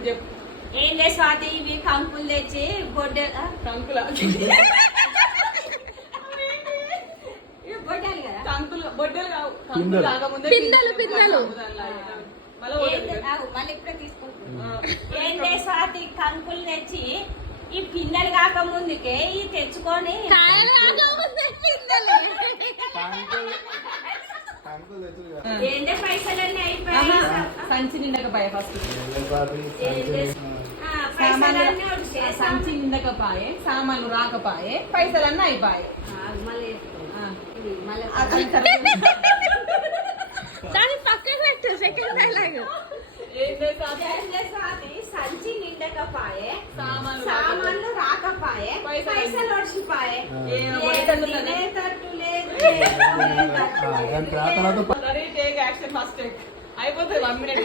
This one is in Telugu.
ఇప్పుడు చెప్పు. ఏం లేదు స్వాతి, ఇవి కంకులు తెచ్చి కంకుల బొడ్డాలి కదా, కంకులు బొడ్డలు కావు, కంకులు పిందెలు. కాకముందే పిందెలు, పిందెలు. మళ్ళీ ఇప్పుడే తీసుకుంటున్నా. ఏం లేదు స్వాతి, కంకులు తెచ్చి ఈ పిందెలు కాకముందుకే ఈ తెచ్చుకొని ఏంటే పైసలన్నీ అయిపోయాయి. సంచి నిండకపాయ ఫస్ట్, పైసలన్నీ వచ్చేసాయి. సంచి నిండకపాయే, సామాన్లు రాకపాయే, పైసలన్నీ అయిపోయాయి. మళ్ళీ మళ్ళీ దాని పక్కన పెట్టు సెకండ్ డైలాగ్. ఏం చేసావు? సంచి నిండకపాయే, సామాన్లు సామాన్లు రాకపాయే, పైసలు వచ్చిపాయే. టేక్ యాక్షన్ ఫస్ట్ అయిపోతుంది 1 minute.